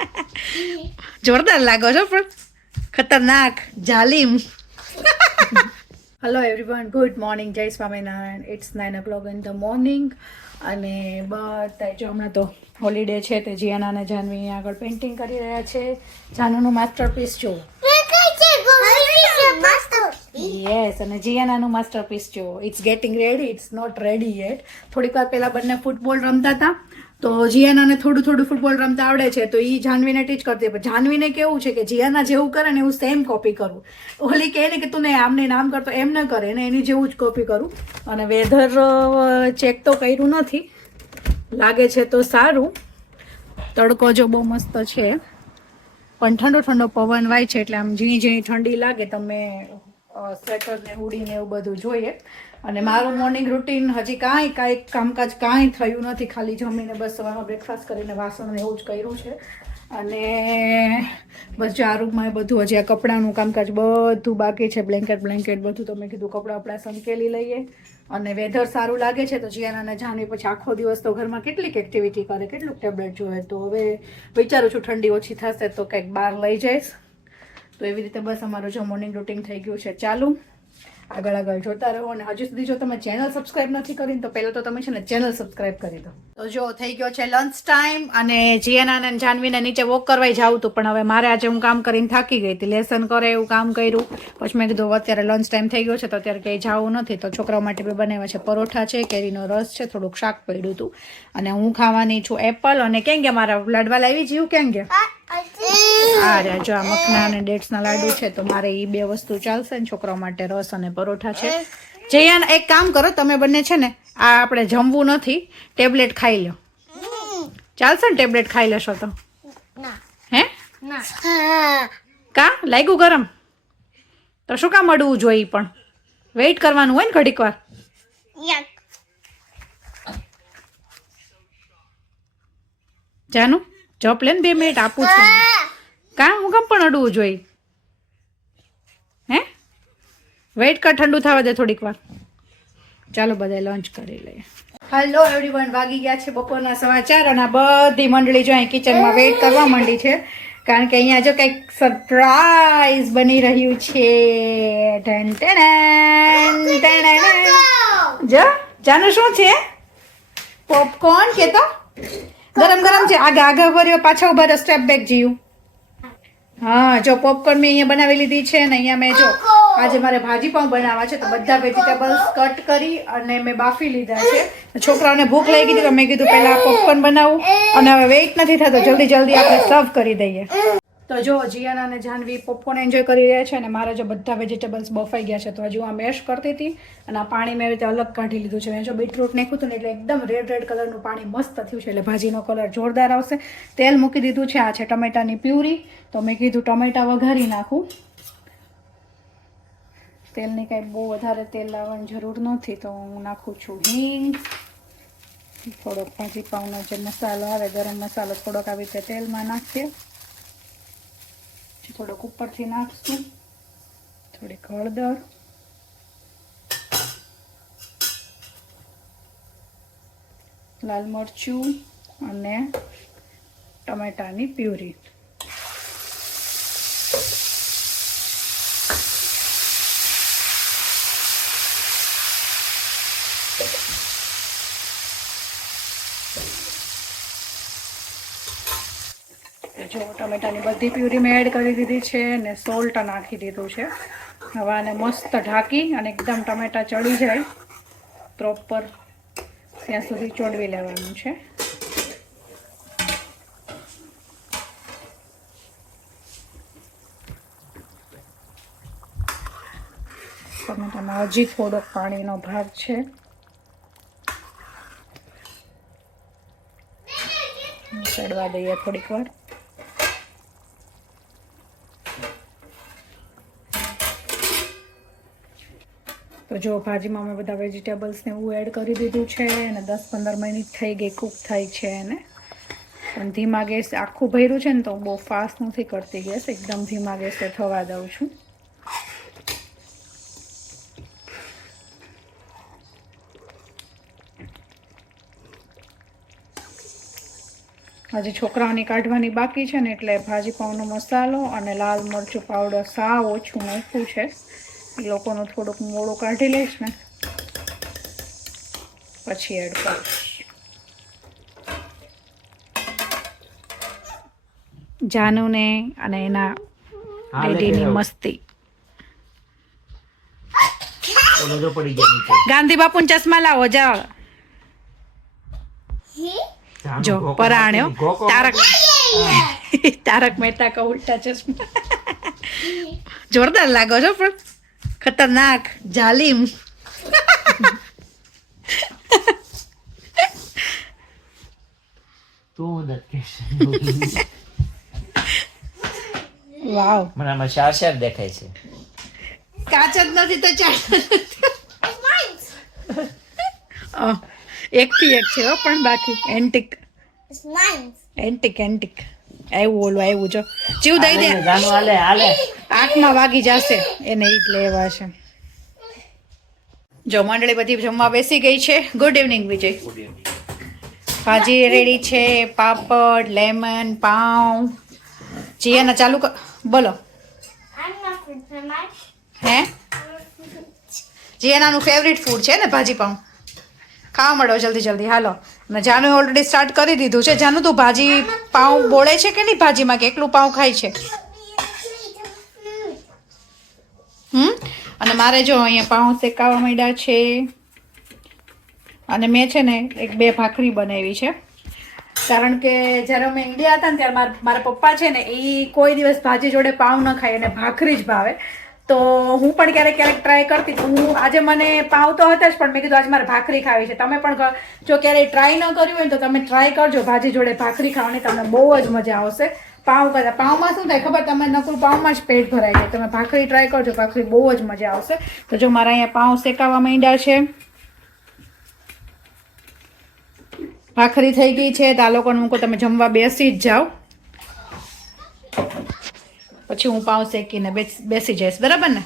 જોરદાર લાગો છો, પણ ખતરનાક, જાલિમ. Hello everyone good morning Jai Swaminarayan. It's nine o'clock in the morning અને બધા જો હમણાં તો હોલિડે છે, તે જીયાના અને જાનવી આગળ પેઇન્ટિંગ કરી રહ્યા છે. જાનુનું માસ્ટરપીસ જુઓ. યસ અને જીયાનાનું માસ્ટરપીસ જુઓ. It's getting ready it's not ready yet થોડીક વાર પહેલાં બંને ફૂટબોલ રમતા હતા. તો જીયાનાને થોડું થોડું ફૂટબોલ રમતા આવડે છે, તો એ જાનવીને ટીચ કરતી પણ જાનવીને કેવું છે કે જીયાના જેવું કરે ને એવું સેમ કોપી કરું. ઓલી કહે ને કે તું ને આમને નામ કરતો એમ ન કરે ને એની જેવું જ કોપી કરું. અને વેધર ચેક તો કર્યું નથી. લાગે છે તો સારું. તડકો જો બહુ મસ્ત છે. પણ ઠંડો ઠંડો પવન વાય છે, એટલે આમ ઝીણી ઝીણી ઠંડી લાગે તમે સ્વેટર ને હુડી ને એવું બધું જોઈએ. અને મારું મોર્નિંગ રૂટીન હજી કાંઈ કાંઈ કામકાજ કાંઈ થયું નથી. ખાલી જમીને બસ સવારમાં બ્રેકફાસ્ટ કરીને વાસણને એવું જ કર્યું છે. અને બસ રૂમમાં એ બધું હજી આ કપડાનું કામકાજ બધું બાકી છે. બ્લેન્કેટ બ્લેન્કેટ બધું તો મેં કીધું કપડાં આપણા સંકેલી લઈએ. અને વેધર સારું લાગે છે તો જીયાના જાનવી પછી આખો દિવસ તો ઘરમાં કેટલીક એક્ટિવિટી કરે, કેટલુંક ટેબ્લેટ જોઈએ તો હવે વિચારું છું ઠંડી ઓછી થશે તો કંઈક બહાર લઈ જઈશ. તો એવી રીતે બસ અમારું જો મોર્નિંગ રૂટીન થઈ ગયું છે. ચાલુ. આગળ આગળ જોતા રહો અને હજુ સુધી જો તમે ચેનલ સબસ્ક્રાઇબ નથી કરી તો પહેલાં તો તમે છે ને ચેનલ સબસ્ક્રાઈબ કરી દો. તો જો થઈ ગયો છે લંચ ટાઈમ અને જીએના અને જાનવીને નીચે વોક કરવા જાવું હતું પણ હવે મારે આજે હું કામ કરીને થાકી ગઈ હતી. લેસન કરે એવું કામ કર્યું. પછી મેં કીધું અત્યારે લંચ ટાઈમ થઈ ગયો છે તો અત્યારે ક્યાંય જવું નથી. તો છોકરાઓ માટે બી બનાવ્યા છે પરોઠા છે, કેરીનો રસ છે, થોડુંક શાક પડ્યું હતું. અને હું ખાવાની છું એપલ અને કેમ કે મારા લાડવા લાવી? જીવ કેમ કે આ રહ્યા. જો આ મખના અને ડેટ્સના લાડુ છે તો મારે એ બે વસ્તુ ચાલશે ને છોકરાઓ માટે રસ અને પરોઠા છે. જયાન એક કામ કરો તમે બંને છે ને આ આપણે જમવું નથી ટેબ્લેટ ખાઈ લો ચાલશે ને ટેબ્લેટ ખાઈ લેશો તો? હે? કા? લાગ્યું ગરમ? તો શું કામ અડવું જોઈએ પણ? વેઇટ કરવાનું હોય ને ઘડીક વાર? જાનું? જપ લે ને બે મિનિટ આપું છું. કા હું કેમ પણ અડવું જોઈ હે? વેઇટ કર ઠંડુ થવા દે થોડીક વાર. ચાલો બધા લંચ કરી લઈએ. હલો એવરીવન વાગી ગયા છે બપોરના સમાચાર અને બધી મંડળી જો અહીં કિચનમાં વેઇટ કરવા માંડી છે. કારણ કે અહીંયા જો કંઈક સરપ્રાઈઝ બની રહ્યું છે. જો જાનું શું છે? પોપકોર્ન કે તો ગરમ ગરમ છે. આગળ આગળ ભર્યો પાછા ઊભા રહ્યો સ્ટેપ બેક જીયું. હા, જો પોપકોર્ન મેં અહીંયા બનાવી લીધી છે ને અહીંયા મેં જો આજે મારે ભાજી પણ બનાવવા છે. તો બધા વેજીટેબલ્સ કટ કરી અને મેં બાફી લીધા છે. છોકરાઓને ભૂખ લાગી ગઈ તો મેં કીધું પહેલા પોપકોર્ન બનાવું. અને હવે વેઇટ નથી થતો. જલ્દી જલ્દી આપણે સર્વ કરી દઈએ. તો જો જીયાના અને જાનવી પોપકોર્ન એન્જોય કરી રહ્યા છે અને મારા જો બધા વેજીટેબલ્સ બફાઈ ગયા છે, તો હજુ આ મેશ કરતી હતી અને આ પાણી મેં રીતે અલગ કાઢી લીધું છે. મેં જો બીટરૂટ નાખ્યું હતું ને એટલે એકદમ રેડ રેડ કલરનું પાણી મસ્ત થયું છે. એટલે ભાજીનો કલર જોરદાર આવશે. તેલ મૂકી દીધું છે, આ છે ટમેટાની પ્યુરી. તો મેં કીધું ટમેટા વઘારી નાખું. તેલની કાંઈ બહુ વધારે તેલ લાવવાની જરૂર નથી, તો હું નાખું છું હિંગ. થોડોક ભાજી પાઉનો જે મસાલો આવે, ગરમ મસાલો થોડોક આવી રીતે તેલમાં નાખીએ. થોડોક ઉપરથી નાખશું. થોડીક હળદર. લાલ મરચું અને ટમેટાની પ્યુરી. જો ટમેટાની બધી પ્યુરી મેં એડ કરી દીધી છે ને સોલ્ટ નાખી દીધું છે. હવે આને મસ્ત ઢાંકી અને એકદમ ટમેટા ચડી જાય. પ્રોપર ત્યાં સુધી ચોડવી લેવાનું છે. ટમેટામાં હજી થોડોક પાણીનો ભાગ છે. ચડવા દઈએ થોડીક વાર. તો જો ભાજીમાં મેં બધા વેજીટેબલ્સને એવું એડ કરી દીધું છે અને દસ પંદર મિનિટ થઈ ગઈ કૂક થાય છે એને. પણ ધીમા ગેસ આખું ભર્યું છે ને તો બહુ ફાસ્ટ નથી કરતી ગેસ, એકદમ ધીમા ગેસે થવા દઉં છું. હજી છોકરાઓની કાઢવાની બાકી છે ને એટલે ભાજી પાઉંનો મસાલો અને લાલ મરચું પાવડર સાવ ઓછું નાખ્યું છે. એ લોકોનું થોડુંક મોડું કાઢી લઈશ ને પછી એડ કરીશ. જાનુને અને એના ડેડીની મસ્તી. ગાંધી બાપુ ચશ્મા લાવો જાઓ. જો પરાણ્યો. તારક તારક મહેતા કા ઉલ્ટા ચશ્મા. જોરદાર લાગો છો પણ. ખતરનાક જાલિમ. તું વાવ. મને આમાં ચાર ચાર દેખાય છે. કાચ જ નથી તો ચાર એક થી એક છે હો પણ બાકી. એન્ટિક. એન્ટિક એન્ટિક આવ્યું ઓલું આવ્યું જો. જીવ દઈ દે. હાલે, જાનું હાલે હાલે. આંખમાં વાગી જશે. એને ઈટ લેવા છે. જો મંડળી બધી જમવા બેસી ગઈ છે. Good evening Vijay. ભાજી રેડી છે. પાપડ લેમન પાઉં. જીયાના ચાલુ બોલો. હે? જીયાનાનું ફેવરિટ ફૂડ છે ને ભાજી પાઉં. ખાવા મળો જલ્દી જલ્દી. હાલો. અને જાનુ ઓલરેડી સ્ટાર્ટ કરી દીધું છે. જાનુ, તું ભાજી પાઉં બોળે છે કે નહીં ભાજીમાં કે એકલું પાઉં ખાય છે? હમ? અને મારે જો અહીંયા પાઉં શેકાવા માંડ્યા છે. અને મેં છે ને એક બે ભાખરી બનાવી છે. કારણ કે જ્યારે અમે ઇન્ડિયા હતા ને ત્યારે મારા પપ્પા છે ને એ કોઈ દિવસ ભાજી જોડે પાઉં ન ખાય અને ભાખરી જ ભાવે. તો હું પણ ક્યારેક ક્યારેક ટ્રાય કરતી તો હું આજે મને પાઉં તો હતા જ, પણ મેં કીધું આજે મારે ભાખરી ખાવી છે. તમે પણ જો ક્યારેય ટ્રાય ન કર્યું હોય તો તમે ટ્રાય કરજો. ભાજી જોડે ભાખરી ખાવાની તમને બહુ જ મજા આવશે. પાઉં કરતા પાઉમાં શું થાય ખબર? તમે નકરું પાઉમાં જ પેટ ભરાઈ જાય. તમે ભાખરી ટ્રાય કરજો, ભાખરી બહુ જ મજા આવશે. તો જો મારા અહીંયા પાઉં શેકાવા માંડ્યા છે. ભાખરી થઈ ગઈ છે. તો આ લોકોને મૂકો, તમે જમવા બેસી જ જાઓ. પછી હું પાઉં શેકીને બેસ- જઈશ. બરાબર ને?